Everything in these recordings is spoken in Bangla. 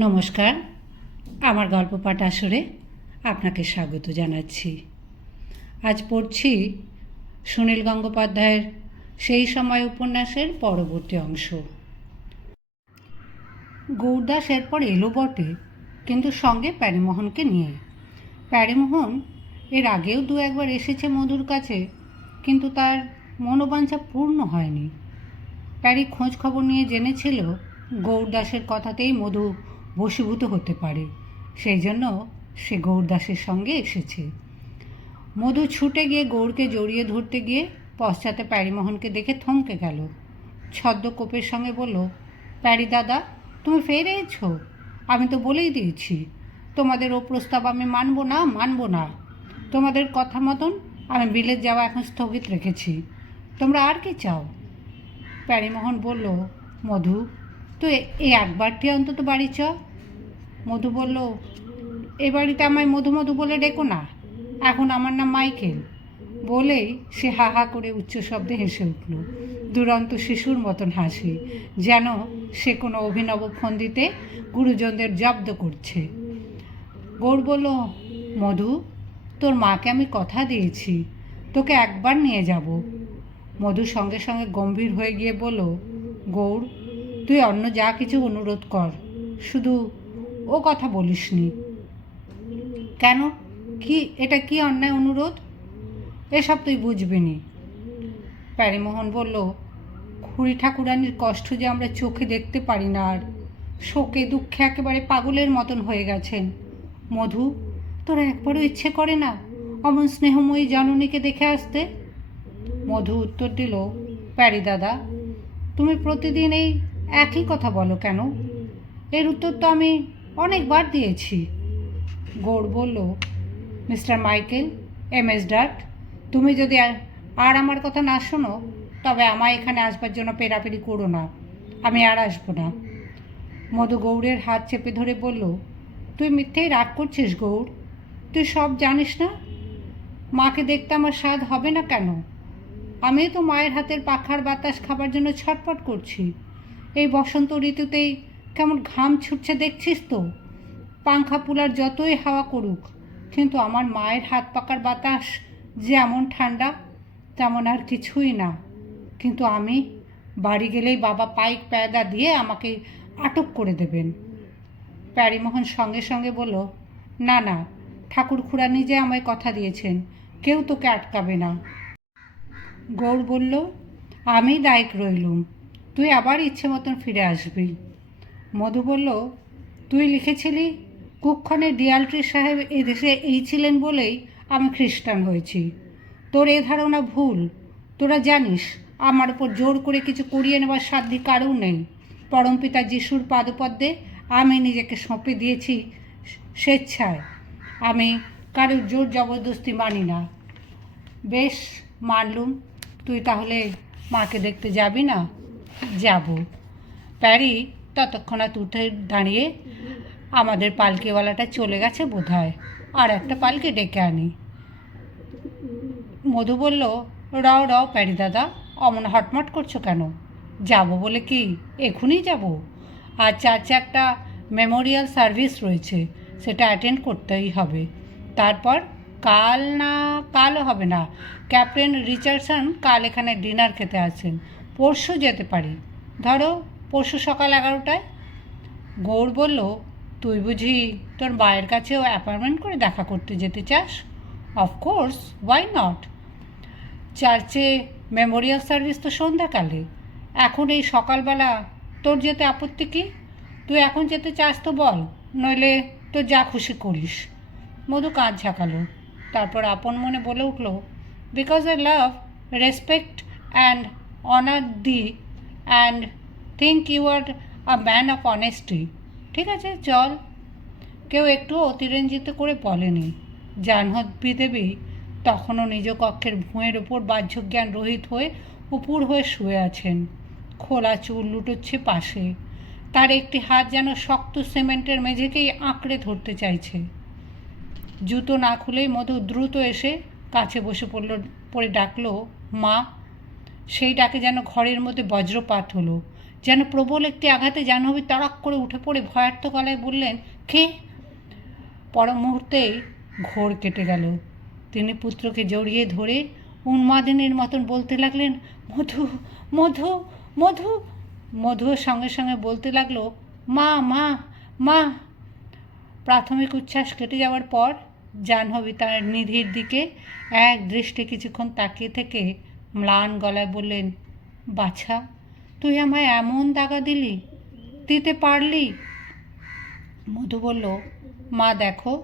নমস্কার। আমার গল্প পাঠ আসরে আপনাকে স্বাগত জানাচ্ছি। আজ পড়ছি সুনীল গঙ্গোপাধ্যায়ের সেই সময় উপন্যাসের পরবর্তী অংশ। গৌরদাস এরপর এলো বটে, কিন্তু সঙ্গে প্যারিমোহনকে নিয়ে। প্যারিমোহন এর আগেও দু একবার এসেছে মধুর কাছে, কিন্তু তার মনোবাঞ্ছা পূর্ণ হয়নি। প্যারি খোঁজ খবর নিয়ে জেনেছিল গৌরদাসের কথাতেই মধু বশীভূত হতে পারে। সেই জন্য সে গৌরদাসের সঙ্গে এসেছে। মধু ছুটে গিয়ে গৌরকে জড়িয়ে ধরতে গিয়ে পশ্চাতে প্যারিমোহনকে দেখে থমকে গেল। ছদ্ম কোপের সঙ্গে বলল, প্যারি দাদা, তুমি ফেরে এছো আমি তো বলেই দিয়েছি, তোমাদের ও প্রস্তাব আমি মানব না মানব না। তোমাদের কথা মতন আমি বিলেত যাওয়া এখন স্থগিত রেখেছি। তোমরা আর কি চাও? প্যারিমোহন বলল, মধু তো এই একবারটি অন্তত বাড়ি চ। মধু বলল, এ বাড়িতে আমায় মধু মধু বলে ডেকো না। এখন আমার নাম মাইকেল। বলেই সে হা হা করে উচ্চ শব্দে হেসে উঠল। দুরন্ত শিশুর মতন হাসি, যেন সে কোনো অভিনব ফন্দিতে গুরুজনদের জব্দ করছে। গৌর বলল, মধু, তোর মাকে আমি কথা দিয়েছি। তোকে একবার নিয়ে যাব। মধু সঙ্গে সঙ্গে গম্ভীর হয়ে গিয়ে বলল, গৌর তুই অন্য যা কিছু অনুরোধ কর। শুধু ও কথা বলিসনি। কেন? কি, এটা কি অন্যায় অনুরোধ? এসব তুই বুঝবি নি প্যারিমোহন বলল, খুড়ি ঠাকুরানির কষ্ট যে আমরা চোখে দেখতে পারি না আর শোকে দুঃখে একেবারে পাগলের মতন হয়ে গেছেন। মধু, তোর একবারও ইচ্ছে করে না অমন স্নেহময়ী জননীকে দেখে আসতে? মধু উত্তর দিল, প্যারি দাদা, তুমি প্রতিদিন এই একই কথা বলো কেন? এর উত্তর তো আমি অনেকবার দিয়েছি। গৌড় বলল, mister Michael, M S Dutt তুমি যদি আর- আমার কথা না শোনো, তবে আমায় এখানে আসবার জন্য পেরাপেরি করো না। আমি আর আসব না। মধু গৌড়ের হাত চেপে ধরে বলল, তুই মিথ্যেই রাগ করছিস গৌড়। তুই সব জানিস না? মাকে দেখতে আমার স্বাদ হবে না কেন? আমি তো মায়ের হাতের পাখার বাতাস খাবার জন্য ছটফট করছি। এই বসন্ত ঋতুতেই কেমন ঘাম ছুটছে দেখছিস তো? পাংখা পুলার যতই হাওয়া করুক, কিন্তু আমার মায়ের হাত পাকার বাতাস যেমন ঠান্ডা, তেমন আর কিছুই না। কিন্তু আমি বাড়ি গেলেই বাবা পাইক প্যাদা দিয়ে আমাকে আটক করে দেবেন। প্যারিমোহন সঙ্গে সঙ্গে বলল, না না, ঠাকুর খুড়া নিজে আমায় কথা দিয়েছেন, কেউ তোকে আটকাবে না। গৌর বলল আমি দায়িক রইলুম। তুই আবার ইচ্ছে মতন ফিরে আসবি। মধু বলল, তুই লিখেছিলি? কুক্ষণে ডিয়ালট্রি সাহেব এদেশে এই ছিলেন বলেই আমি খ্রিস্টান হয়েছি। তোর এ ধারণা ভুল। তোরা জানিস, আমার উপর জোর করে কিছু করিয়ে নেবার সাধ্য কারও নেই। পরমপিতা যিশুর পাদপদ্মে আমি নিজেকে সঁপে দিয়েছি স্বেচ্ছায়। আমি কারোর জোর জবরদস্তি মানি না। বেশ, মানলুম, তুই তাহলে মাকে দেখতে যাবি না? যাব। প্যারি, ততক্ষণাৎ উঠে দাঁড়িয়ে আমাদের পালকিওয়ালাটা চলে গেছে বোধ হয় আর একটা পালকি ডেকে আনি। মধু বলল, রাও রাও প্যারি দাদা, অমন হটমট করছ কেন? যাব বলে কি এখনই যাব? আর চার্চে একটা মেমোরিয়াল সার্ভিস রয়েছে, সেটা অ্যাটেন্ড করতেই হবে। তারপর কাল না, কালও হবে না। ক্যাপ্টেন রিচার্ডসন কাল এখানে ডিনার খেতে আছেন পরশু যেতে পারি। ধরো, পরশু সকাল এগারোটায়। গৌর বলল, তুই বুঝি তোর মায়ের কাছেও অ্যাপয়েন্টমেন্ট করে দেখা করতে যেতে চাস? অফকোর্স ওয়াই নট চার্চে মেমোরিয়াল সার্ভিস তো সন্ধ্যাকালে। এখন এই সকালবেলা তোর যেতে আপত্তি কি? তুই এখন যেতে চাস তো বল, নইলে তো যা খুশি করিস। মধু কাঁধ ঝাঁকালো। তারপর আপন মনে বলে উঠল because I love respect and honour the and think you are a man of honesty ঠিক আছে, চল। কেউ একটু অতিরঞ্জিত করে বলেনি। জাহ্নবী দেবী তখনও নিজ কক্ষের ভুঁয়ের ওপর বাহ্যজ্ঞান রহিত হয়ে উপুর হয়ে শুয়ে আছেন। খোলা চুল লুটোচ্ছে পাশে। তার একটি হাত যেন শক্ত সিমেন্টের মেঝেকেই আঁকড়ে ধরতে চাইছে। জুতো না খুলেই মধু দ্রুত এসে কাছে বসে পড়ল, পড়ে ডাকলো, মা সেই ডাকে যেন ঘরের মধ্যে বজ্রপাত হলো। যেন প্রবল একটি আঘাতে জাহ্নবী তড়াক করে উঠে পড়ে ভয়ার্থ গলায় বললেন, কে? পর মুহূর্তেই ঘোর কেটে গেল। তিনি পুত্রকে জড়িয়ে ধরে উন্মাদিনীর মতন বলতে লাগলেন, মধু মধু মধু। মধুর সঙ্গে সঙ্গে বলতে লাগল, মা মা মা। প্রাথমিক উচ্ছ্বাস কেটে যাওয়ার পর জাহ্নবী তার নিধির দিকে এক দৃষ্টি কিছুক্ষণ তাকিয়ে থেকে ম্লান গলায় বললেন, বাছা, তুই আমায় এমন দাগা দিলি? দিতে পারলি? মধু বলল, মা, দেখো,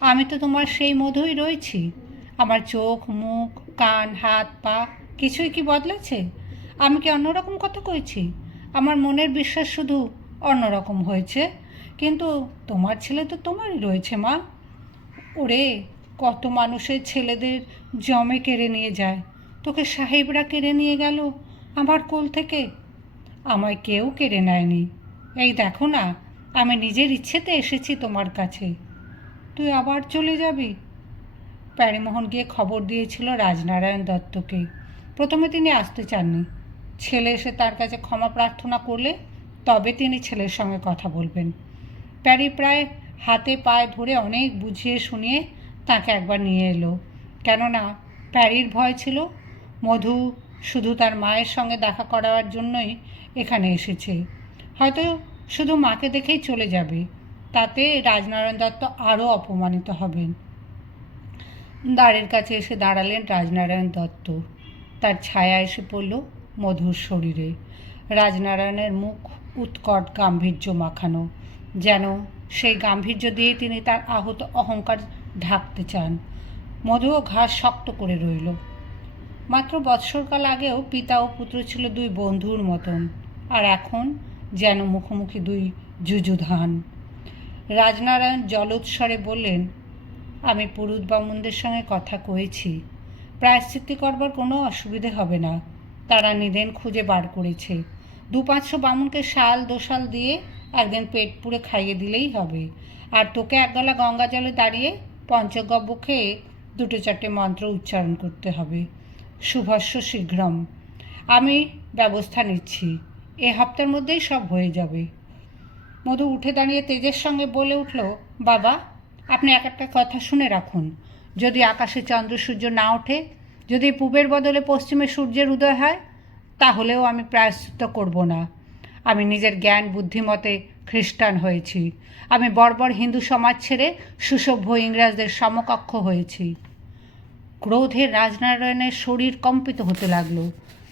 আমি তো তোমার সেই মধুই রয়েছি। আমার চোখ, মুখ, কান, হাত, পা, কিছুই কি বদলেছে? আমি কি অন্যরকম কথা কইছি? আমার মনের বিশ্বাস শুধু অন্যরকম হয়েছে। কিন্তু তোমার ছেলে তো তোমারই রয়েছে, মা। ওরে, কত মানুষের ছেলেদের জমে কেড়ে নিয়ে যায়। তোকে সাহেবরা কেড়ে নিয়ে গেল আমার কোল থেকে? আমায় কেউ কেড়ে নেয়নি। এই দেখো না, আমি নিজের ইচ্ছেতে এসেছি তোমার কাছে। তুই আবার চলে যাবি? প্যারিমোহন গিয়ে খবর দিয়েছিল রাজনারায়ণ দত্তকে। প্রথমে তিনি আসতে চাননি। ছেলে এসে তার কাছে ক্ষমা প্রার্থনা করলে তবে তিনি ছেলের সঙ্গে কথা বলবেন। প্যারি প্রায় হাতে পায়ে ধরে অনেক বুঝিয়ে শুনিয়ে তাকে একবার নিয়ে এলো। কেননা প্যারির ভয় ছিল মধু শুধু তার মায়ের সঙ্গে দেখা করার জন্যই এখানে এসেছে। হয়তো শুধু মাকে দেখেই চলে যাবে, তাতে রাজনারায়ণ দত্ত আরও অপমানিত হবেন। দ্বারের কাছে এসে দাঁড়ালেন রাজনারায়ণ দত্ত। তার ছায়া এসে পড়ল মধুর শরীরে। রাজনারায়ণের মুখ উৎকট গাম্ভীর্য মাখানো, যেন সেই গাম্ভীর্য দিয়ে তিনি তার আহত অহংকার ঢাকতে চান। মধুও ঘাস শক্ত করে রইল। মাত্র বৎসরকাল আগেও পিতা ও পুত্র ছিল দুই বন্ধুর মতন, আর এখন যেন মুখোমুখি দুই যুযুধান। রাজনারায়ণ জলোৎসরে বললেন, আমি পুরুত বামুনদের সঙ্গে কথা কয়েছি। প্রায়শ্চিত্তি করবার কোনো অসুবিধে হবে না। তারা নিদেন খুঁজে বার করেছে। দু পাঁচশো বামুনকে শাল দোশাল দিয়ে একদিন পেট পুড়ে খাইয়ে দিলেই হবে। আর তোকে এক গলা গঙ্গা জলে দাঁড়িয়ে পঞ্চগব্য খেয়ে দুটো চারটে মন্ত্র উচ্চারণ করতে হবে। শুভস্য শীঘ্রম। আমি ব্যবস্থা নিচ্ছি। এ হপ্তার মধ্যেই সব হয়ে যাবে। মধু উঠে দাঁড়িয়ে তেজের সঙ্গে বলে উঠল, বাবা, আপনি এক একটা কথা শুনে রাখুন। যদি আকাশে চন্দ্র সূর্য না ওঠে, যদি পূবের বদলে পশ্চিমে সূর্যের উদয় হয়, তাহলেও আমি প্রায়শ্চিত্ত করব না। আমি নিজের জ্ঞান, বুদ্ধিমতে খ্রিস্টান হয়েছি। আমি বর্বর হিন্দু সমাজ ছেড়ে সুসভ্য ইংরেজদের সমকক্ষ হয়েছি। ক্রোধে রাজনারায়ণের শরীর কম্পিত হতে লাগল।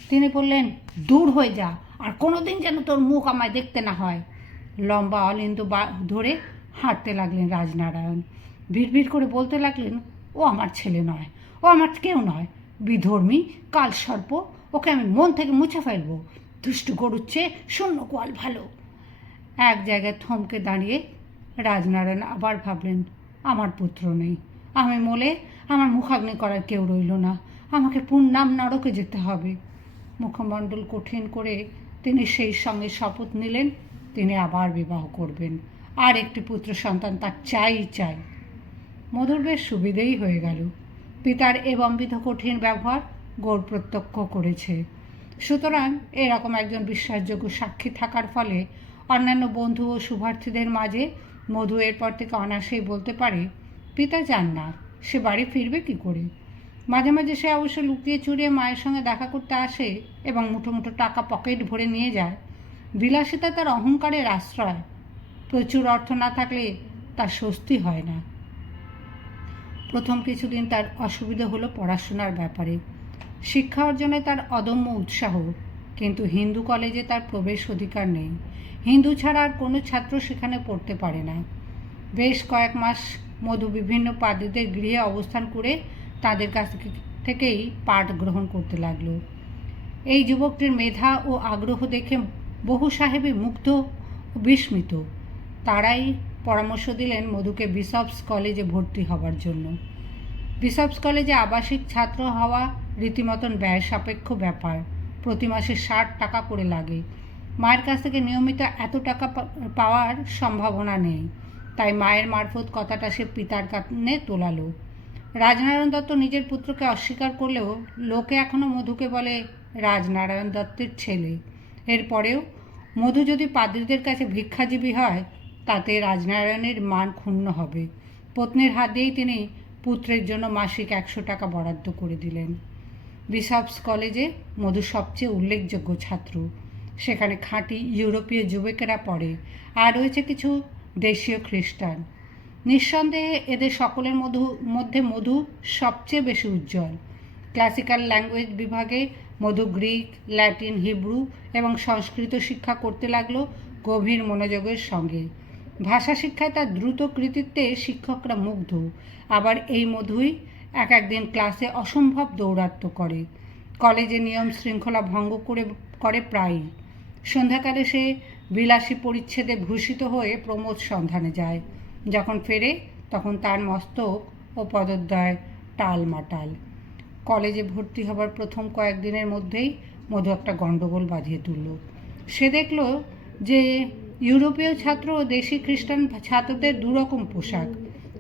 তিনি বললেন, দূর হয়ে যা, আর কোনোদিন যেন তোর মুখ আমায় দেখতে না হয়। লম্বা অলিন্দ বা ধরে হাঁটতে লাগলেন রাজনারায়ণ। ভিড় করে বলতে লাগলেন, ও আমার ছেলে নয়, ও আমার কেউ নয়। বিধর্মী কালসর্প ওকে আমি মন থেকে মুছে ফেলব। দুষ্টু গরুর চেয়ে শূন্য কোয়াল ভালো। এক জায়গায় থমকে দাঁড়িয়ে রাজনারায়ণ আবার ভাবলেন, আমার পুত্র নেই, আমি মলে আমার মুখাগ্নি করার কেউ রইল না। আমাকে পূর্ণাম নরকে যেতে হবে। মুখমণ্ডল কঠিন করে তিনি সেই সঙ্গে শপথ নিলেন, তিনি আবার বিবাহ করবেন। আর একটি পুত্র সন্তান তার চাই চাই। মধুর বেশ সুবিধেই হয়ে গেল। পিতার এবম্বিত কঠিন ব্যবহার গৌর প্রত্যক্ষ করেছে। সুতরাং এরকম একজন বিশ্বাসযোগ্য সাক্ষী থাকার ফলে অন্যান্য বন্ধু ও শুভার্থীদের মাঝে মধু এরপর থেকে অনায়াসেই বলতে পারে, পিতা যান না। সে বাড়ি ফিরবে কি করে? মাঝে মাঝে সে অবশ্য লুকিয়ে চুরিয়ে মায়ের সঙ্গে দেখা করতে আসে এবং মুঠো মুঠো টাকা পকেট ভরে নিয়ে যায়। বিলাসিতা তার অহংকারের আশ্রয়। প্রচুর অর্থ না থাকলে তার স্বস্তি হয় না। প্রথম কিছুদিন তার অসুবিধা হলো পড়াশোনার ব্যাপারে। শিক্ষা অর্জনে তার অদম্য উৎসাহ, কিন্তু হিন্দু কলেজে তার প্রবেশ অধিকার নেই। হিন্দু ছাড়া আর কোনো ছাত্র সেখানে পড়তে পারে না। বেশ কয়েক মাস মধু বিভিন্ন পাদীদের গৃহে অবস্থান করে তাদের কাছ থেকেই পাঠ গ্রহণ করতে লাগল। এই যুবকটির মেধা ও আগ্রহ দেখে বহু সাহেবই মুগ্ধ ও বিস্মিত। তারাই পরামর্শ দিলেন মধুকে বিশপস কলেজে ভর্তি হবার জন্য। বিশপস কলেজে আবাসিক ছাত্র হওয়া রীতিমতন ব্যয় সাপেক্ষ ব্যাপার। প্রতি মাসে ষাট টাকা করে লাগে। মায়ের কাছ থেকে নিয়মিত এত টাকা পাওয়ার সম্ভাবনা নেই। তাই মায়ের মারফত কথাটা সে পিতার কানে তোলালো। রাজনারায়ণ দত্ত নিজের পুত্রকে অস্বীকার করলেও লোকে এখনও মধুকে বলে রাজনারায়ণ দত্তের ছেলে। এরপরেও মধু যদি পাদ্রীদের কাছে ভিক্ষাজীবী হয়, তাতে রাজনারায়ণের মান ক্ষুণ্ণ হবে। পত্নীর হাত দিয়েই তিনি পুত্রের জন্য মাসিক একশো টাকা বরাদ্দ করে দিলেন। বিশপস কলেজে মধু সবচেয়ে উল্লেখযোগ্য ছাত্র। সেখানে খাঁটি ইউরোপীয় যুবকেরা পড়ে। আর রয়েছে কিছু দেশীয় খ্রিস্টান। নিঃসন্দেহে এদের সকলের মধু, মধ্যে মধু সবচেয়ে বেশি উজ্জ্বল। ক্লাসিক্যাল ল্যাঙ্গুয়েজ বিভাগে মধু গ্রিক, ল্যাটিন, হিব্রু এবং সংস্কৃত শিক্ষা করতে লাগল গভীর মনোযোগের সঙ্গে। ভাষা শিক্ষায় তার দ্রুত কৃতিত্বে শিক্ষকরা মুগ্ধ। আবার এই মধুই এক একদিন ক্লাসে অসম্ভব দৌরাত্ম্য করে। কলেজে নিয়ম শৃঙ্খলা ভঙ্গ করে করে প্রায়ই। সন্ধ্যাকালে সে বিলাসী পরিচ্ছেদে ভূষিত হয়ে প্রমোদ সন্ধানে যায়। যখন ফেরে, তখন তার মস্তক ও পদদ্বয় টালমাটাল কলেজে ভর্তি হবার প্রথম কয়েকদিনের মধ্যেই মধু একটা গণ্ডগোল বাঁধিয়ে তুলল। সে দেখল যে ইউরোপীয় ছাত্র ও দেশি খ্রিস্টান ছাত্রদের দুরকম পোশাক।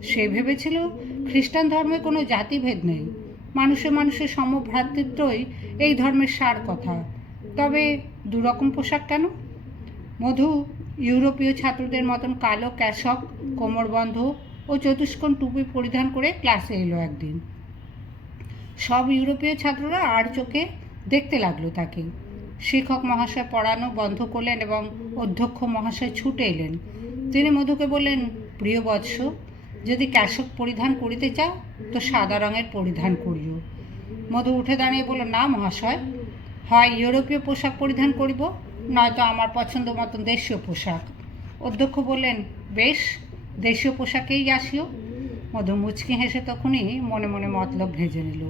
সে ভেবেছিল খ্রিস্টান ধর্মে কোনো জাতিভেদ নেই। মানুষে মানুষের সমভ্রাতৃত্বই এই ধর্মের সার কথা। তবে দুরকম পোশাক কেন? মধু, ইউরোপীয় ছাত্রদের মতন কালো ক্যাশক কোমরবন্ধ ও চতুষ্কোণ টুপি পরিধান করে ক্লাসে এলো একদিন। সব ইউরোপীয় ছাত্ররা আর চোখে দেখতে লাগল তাকে। শিক্ষক মহাশয় পড়ানো বন্ধ করলেন এবং অধ্যক্ষ মহাশয় ছুটে এলেন। তিনি মধুকে বললেন, প্রিয় বৎস, যদি ক্যাশক পরিধান করিতে চাও, তো সাদা রঙের পরিধান করিও। মধু উঠে দাঁড়িয়ে বলল, না মহাশয়, হয় ইউরোপীয় পোশাক পরিধান করিব নয়তো আমার পছন্দ মতন দেশীয় পোশাক। অধ্যক্ষ বললেন, বেশ, দেশীয় পোশাকেই আসিও। মধু মুচকি হেসে তখনই মনে মনে মতলব ভেজে নিল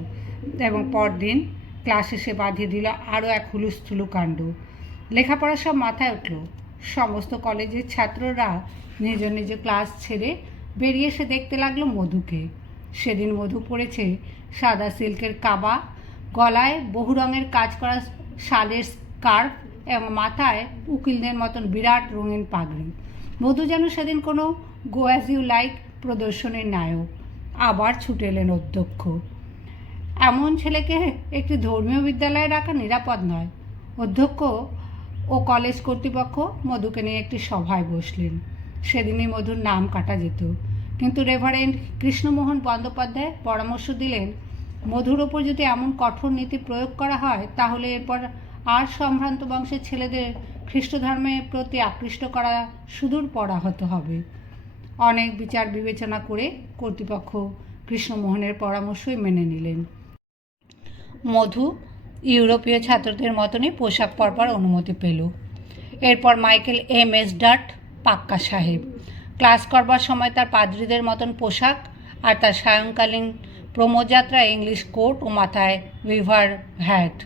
এবং পরদিন ক্লাসে সে বাঁধিয়ে দিল আরও এক হুলুস্থুলু কাণ্ড। লেখাপড়া সব মাথায় উঠল। সমস্ত কলেজের ছাত্ররা নিজ নিজ ক্লাস ছেড়ে বেরিয়ে এসে দেখতে লাগল মধুকে। সেদিন মধু পড়েছে সাদা সিল্কের কাবা, গলায় বহু রঙের কাজ করা শালের স্কার্ফ এবং মাথায় উকিলদের মতন বিরাট রঙিন পাগড়ি। মধু যেন সেদিন কোনো গো অ্যাজ ইউ লাইক প্রদর্শনীর নায়ক আবার ছুটে এলেন অধ্যক্ষ। এমন ছেলেকে একটি ধর্মীয় বিদ্যালয়ে রাখা নিরাপদ নয়। অধ্যক্ষ ও কলেজ কর্তৃপক্ষ মধুকে নিয়ে একটি সভায় বসলেন। সেদিনই মধুর নাম কাটা যেত। কিন্তু রেভারেন্ড কৃষ্ণমোহন বন্দ্যোপাধ্যায় পরামর্শ দিলেন, মধুর ওপর যদি এমন কঠোর নীতি প্রয়োগ করা হয়, তাহলে এরপর আর সম্ভ্রান্ত বংশের ছেলেদের খ্রিস্ট ধর্মের প্রতি আকৃষ্ট করা সুদূর পরাহত হবে। অনেক বিচার বিবেচনা করে কর্তৃপক্ষ কৃষ্ণমোহনের পরামর্শই মেনে নিলেন। মধু ইউরোপীয় ছাত্রদের মতনই পোশাক পরবার অনুমতি পেল। এরপর মাইকেল এম এস ডাট পাক্কা সাহেব। ক্লাস করবার সময় তার পাদ্রীদের মতন পোশাক আর তার সায়ংকালীন প্রমোযাত্রা ইংলিশ কোট ও মাথায় উইভার হ্যাট।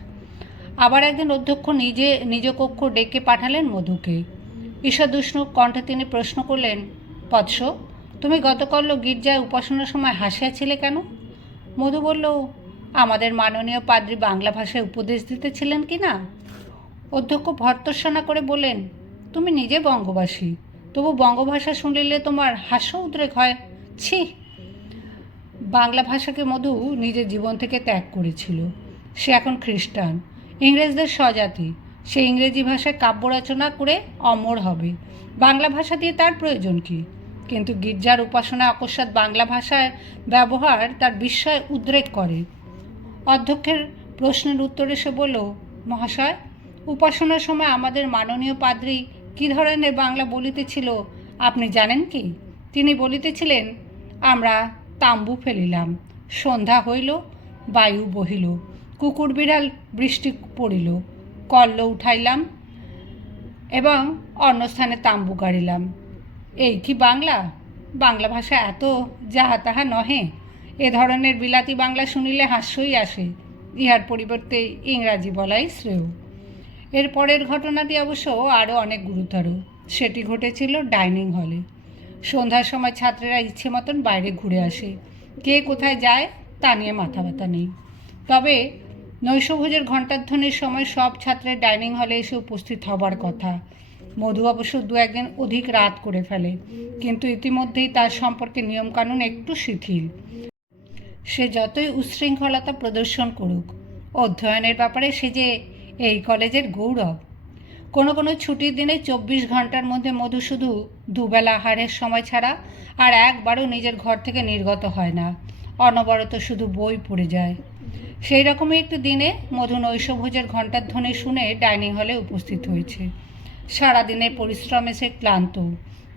আবার একদিন অধ্যক্ষ নিজে, নিজ কক্ষ ডেকে পাঠালেন মধুকে। ঈশাদুষ্ণু কণ্ঠে তিনি প্রশ্ন করলেন বৎস তুমি গতকাল গির্জায় উপাসনার সময় হাসিয়াছিলে কেন? মধু বলল, আমাদের মাননীয় পাদ্রী বাংলা ভাষায় উপদেশ দিতেছিলেন কি না? অধ্যক্ষ ভর্তসনা করে বললেন, তুমি নিজে বঙ্গবাসী, তবু বঙ্গভাষা শুনলে তোমার হাস্য উদ্রেক হয়। ছি! বাংলা ভাষাকে মধু নিজের জীবন থেকে ত্যাগ করেছিল। সে এখন খ্রিস্টান। ইংরেজদের স্বজাতি। সে ইংরেজি ভাষায় কাব্য রচনা করে অমর হবে। বাংলা ভাষা দিয়ে তার প্রয়োজন কি? কিন্তু গির্জার উপাসনা অকস্মাৎ বাংলা ভাষায় ব্যবহার তার বিস্ময় উদ্রেক করে। অধ্যক্ষের প্রশ্নের উত্তরে সে বলল, মহাশয়, উপাসনার সময় আমাদের মাননীয় পাদ্রী কী ধরনের বাংলা বলিতেছিল আপনি জানেন কি? তিনি বলিতেছিলেন, আমরা তাম্বু ফেলিলাম, সন্ধ্যা হইল, বায়ু বহিল কুকুর বিড়াল বৃষ্টি পড়িল কল্ল উঠাইলাম এবং অন্য স্থানে তাম্বু গাড়িলাম। এই কি বাংলা? বাংলা ভাষা এত যাহা তাহা নহে। এ ধরনের বিলাতি বাংলা শুনিলে হাস্যই আসে। ইহার পরিবর্তে ইংরাজি বলাই শ্রেয়। এর পরের ঘটনাটি অবশ্য আরও অনেক গুরুতর। সেটি ঘটেছিল ডাইনিং হলে। সন্ধ্যার সময় ছাত্রেরা ইচ্ছে মতন বাইরে ঘুরে আসে। কে কোথায় যায় তা নিয়ে মাথা ব্যথা নেই। তবে নৈশভোজের ঘণ্টাধ্বনির সময় সব ছাত্রের ডাইনিং হলে এসে উপস্থিত হবার কথা। মধু অবশ্য দু একদিন অধিক রাত করে ফেলে, কিন্তু ইতিমধ্যেই তার সম্পর্কে নিয়মকানুন একটু শিথিল। সে যতই উচ্ছৃঙ্খলতা প্রদর্শন করুক, অধ্যয়নের ব্যাপারে সে যে এই কলেজের গৌরব। কোনো কোনো ছুটির দিনে চব্বিশ ঘণ্টার মধ্যে মধু শুধু দুবেলা আহারের সময় ছাড়া আর একবারও নিজের ঘর থেকে নির্গত হয় না। অনবরত শুধু বই পড়ে যায়। সেই রকমই একটি দিনে মধু নৈশভোজের ঘণ্টার ধ্বনি শুনে ডাইনিং হলে উপস্থিত হয়েছে। সারাদিনের পরিশ্রমে সে ক্লান্ত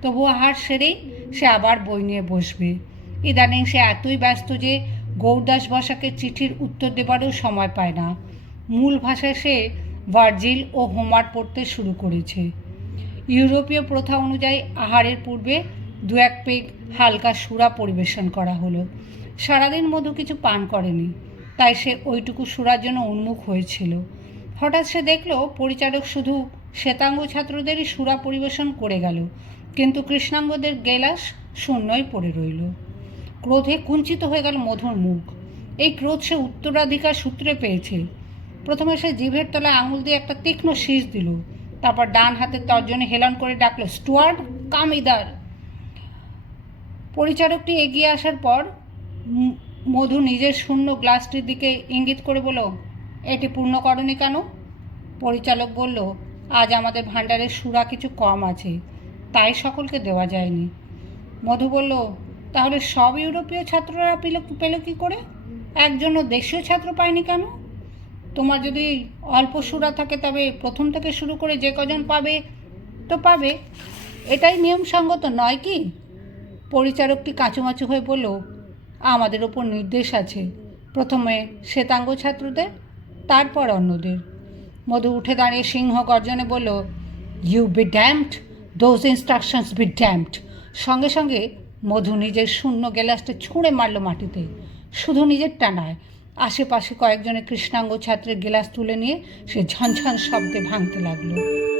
তবু আহার সেরেই সে আবার বই নিয়ে বসবে। ইদানিং সে এতই ব্যস্ত যে গৌরদাস বসাকে চিঠির উত্তর দেবারও সময় পায় না। মূল ভাষায় সে ভার্জিল ও হোমার পড়তে শুরু করেছে। ইউরোপীয় প্রথা অনুযায়ী আহারের পূর্বে দু এক পেগ হালকা সুরা পরিবেশন করা হলো। সারাদিন মধু কিছু পান করেনি। তাই সে ওইটুকু সুরার জন্য উন্মুখ হয়েছিল। হঠাৎ সে দেখল পরিচারক শুধু শ্বেতাঙ্গ ছাত্রদেরই সুরা পরিবেশন করে গেল, কিন্তু কৃষ্ণাঙ্গদের গেলাস শূন্যই পড়ে রইল। ক্রোধে কুঞ্চিত হয়ে গেল মধুর মুখ। এই ক্রোধ সে উত্তরাধিকার সূত্রে পেয়েছে। প্রথমে সে জিভের তলায় আঙুল দিয়ে একটা তীক্ষ্ণ শীষ দিল, তারপর ডান হাতের তর্জনী হেলান করে ডাকলো স্টুয়ার্ড কামিদার! পরিচারকটি এগিয়ে আসার পর মধু নিজের শূন্য গ্লাসটির দিকে ইঙ্গিত করে বলল, এটি পূর্ণ করনি কেন? পরিচালক বলল, আজ আমাদের ভাণ্ডারে সুরা কিছু কম আছে, তাই সকলকে দেওয়া যায়নি। মধু বলল, তাহলে সব ইউরোপীয় ছাত্ররা পেল পেল কী করে? একজনও দেশীয় ছাত্র পায়নি কেন? তোমার যদি অল্প সুরা থাকে, তবে প্রথম থেকে শুরু করে যে কজন পাবে, তো পাবে। এটাই নিয়মসঙ্গত নয় কি? পরিচারকটি কাঁচুমাচু হয়ে বলল আমাদের ওপর নির্দেশ আছে। প্রথমে শ্বেতাঙ্গ ছাত্রদের, তারপর অন্যদের। মধু উঠে দাঁড়িয়ে সিংহ গর্জনে বলল you be damned those instructions be damned সঙ্গে সঙ্গে মধু নিজের শূন্য গেলাসটা ছুঁড়ে মারল মাটিতে। শুধু নিজের টানায় আশেপাশে কয়েকজনের কৃষ্ণাঙ্গ ছাত্রের গেলাস তুলে নিয়ে সে ঝনঝন শব্দে ভাঙতে লাগল।